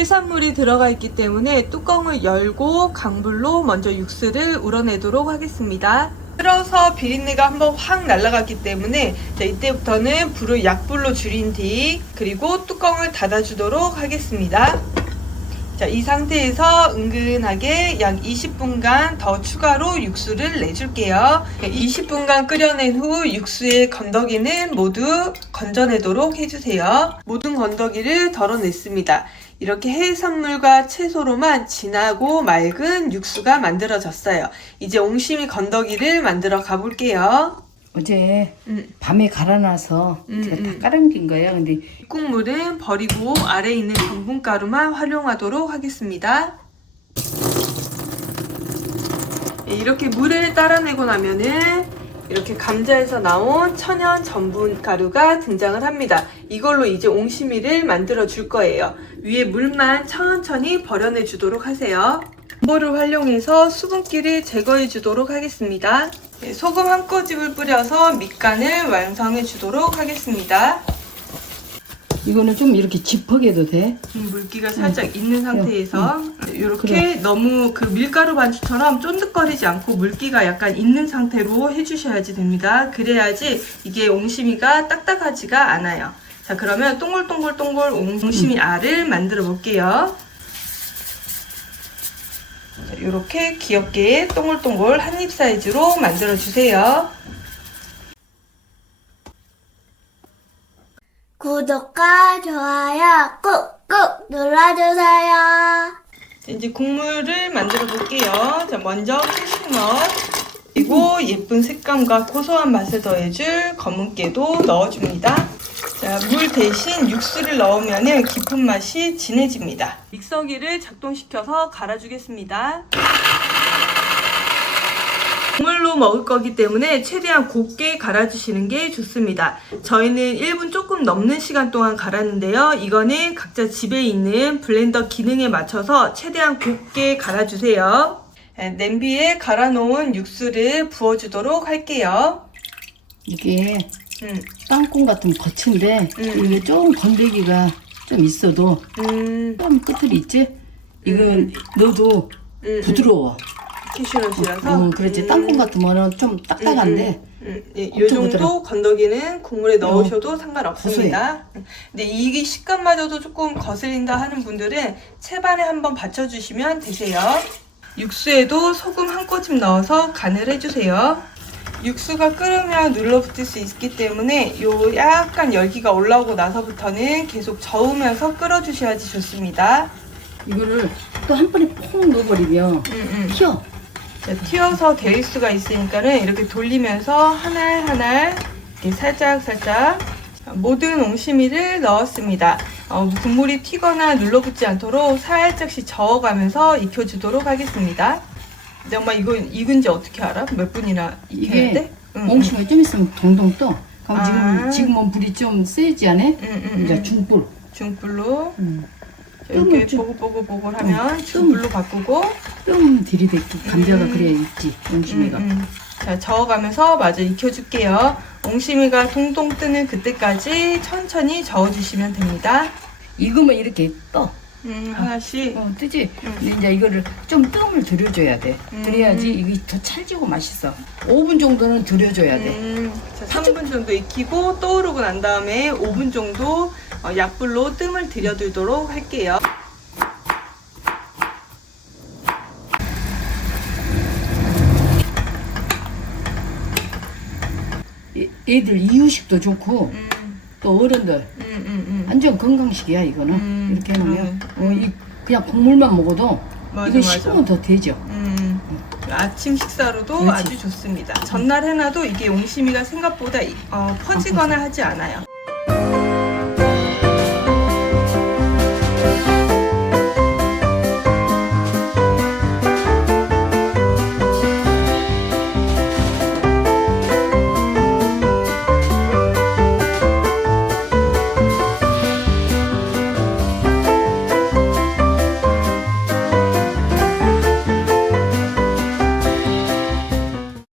해산물이 들어가 있기 때문에 뚜껑을 열고 강불로 먼저 육수를 우러내도록 하겠습니다. 끓어서 비린내가 한번 확 날아갔기 때문에 자, 이때부터는 불을 약불로 줄인 뒤 그리고 뚜껑을 닫아주도록 하겠습니다. 자, 이 상태에서 은근하게 약 20분간 더 추가로 육수를 내줄게요. 20분간 끓여낸 후 육수의 건더기는 모두 건져내도록 해주세요. 모든 건더기를 덜어냈습니다. 이렇게 해산물과 채소로만 진하고 맑은 육수가 만들어졌어요. 이제 옹심이 건더기를 만들어 가볼게요. 어제 음. 밤에 갈아놔서 음, 제가 음. 다 깔아놓긴 거예요. 근데 국물은 버리고 아래에 있는 전분가루만 활용하도록 하겠습니다. 예, 이렇게 물을 따라내고 나면은 이렇게 감자에서 나온 천연 전분 가루가 등장을 합니다. 이걸로 이제 옹심이를 만들어 줄 거예요. 위에 물만 천천히 버려내 주도록 하세요. 물을 활용해서 수분기를 제거해 주도록 하겠습니다. 예, 소금 한 꼬집을 뿌려서 밑간을 완성해 주도록 하겠습니다. 이거는 좀 이렇게 짚하게 해도 돼. 음, 물기가 살짝 있는 상태에서 이렇게 그래. 너무 그 밀가루 반죽처럼 쫀득거리지 않고 물기가 약간 있는 상태로 해주셔야지 됩니다. 그래야지 이게 옹심이가 딱딱하지가 않아요. 자 그러면 동글동글동글 옹심이 알을 만들어 볼게요. 이렇게 귀엽게 동글동글 한 입 사이즈로 만들어 주세요. 구독과 좋아요 꾹꾹 눌러주세요. 자, 이제 국물을 만들어 볼게요. 자, 먼저 캐슈넛 그리고 예쁜 색감과 고소한 맛을 더해줄 검은깨도 넣어줍니다. 자, 물 대신 육수를 넣으면 깊은 맛이 진해집니다. 믹서기를 작동시켜서 갈아주겠습니다. 국물로 먹을 거기 때문에 최대한 곱게 갈아주시는 게 좋습니다. 저희는 1분 조금 넘는 시간 동안 갈았는데요. 이거는 각자 집에 있는 블렌더 기능에 맞춰서 최대한 곱게 갈아주세요. 네, 냄비에 갈아놓은 육수를 부어주도록 할게요. 이게 음, 땅콩 같은 거친데 음. 이게 조금 건더기가 좀 있어도 음, 좀 끝을 있지? 이건 넣어도 음, 부드러워. 캐슈넛이라서. 음, 그렇지. 땅콩 같으면은 좀 딱딱한데 음, 예, 이 엄청 정도 부드러워. 건더기는 국물에 넣으셔도 상관없습니다. 고소해. 근데 이게 식감마저도 조금 거슬린다 하는 분들은 채반에 한번 받쳐주시면 되세요. 육수에도 소금 한 꼬집 넣어서 간을 해주세요. 육수가 끓으면 눌러붙을 수 있기 때문에 요 약간 열기가 올라오고 나서부터는 계속 저으면서 끓여주셔야지 좋습니다. 이거를 또 한 번에 퐁 넣어버리면 음, 음. 튀어. 자, 튀어서 데일 수가 있으니까는 이렇게 돌리면서 하나 하나 이렇게 살짝 살짝 모든 옹심이를 넣었습니다. 어, 국물이 튀거나 눌러붙지 않도록 살짝씩 저어가면서 익혀주도록 하겠습니다. 근데 엄마 이거 익은지 어떻게 알아? 몇 분이나 익혀야 이게 돼? 응, 옹심이 좀 있으면 동동 떠. 그럼 아. 지금 지금은 불이 좀 세지 않아? 응, 응, 응, 이제 응. 중불. 중불로 음. 자, 이렇게 좀- 보글보글보글 하면 좀- 중불로 바꾸고 좀 들이댔기 감자가 음. 그래야 있지 옹심이가. 음, 음. 자, 저어가면서 마저 익혀줄게요. 옹심이가 동동 뜨는 그때까지 천천히 저어주시면 됩니다. 익으면 이렇게 떠. 음, 하나씩. 어, 뜨지? 음. 근데 이제 이거를 좀 뜸을 들여줘야 돼. 음. 그래야지 이게 더 찰지고 맛있어. 5분 정도는 들여줘야 돼. 음, 자, 3분 정도 익히고 떠오르고 난 다음에 5분 정도 어, 약불로 뜸을 들여두도록 할게요. 애- 애들 이유식도 좋고 음, 또 어른들 음, 음, 음. 완전 건강식이야 이거는. 음, 이렇게 해놓으면 그러네. 어, 이, 그냥 국물만 먹어도 맞아, 이거 맞아. 식으면 더 되죠. 음, 아침 식사로도 그렇지. 아주 좋습니다. 전날 해놔도 이게 옹심이가 생각보다 이- 어, 퍼지거나 하지 않아요.